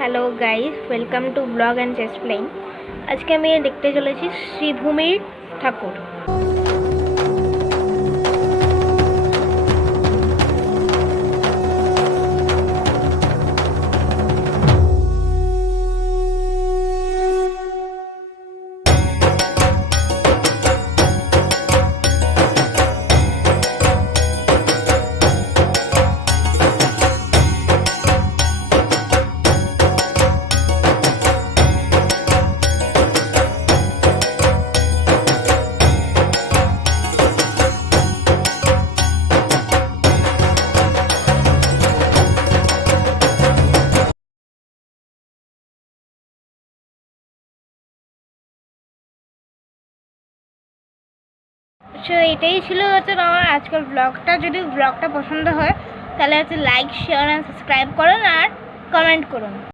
Hello guys, welcome to blog and chest playing. আজকে আমি দেখতে চলেছি শ্রীভূমির ঠাকুর। সো এটাই ছিল আমার আজকের ব্লগটা। যদি ব্লগটা পছন্দ হয় তাহলে লাইক, শেয়ার অ্যান্ড সাবস্ক্রাইব করুন আর কমেন্ট করুন।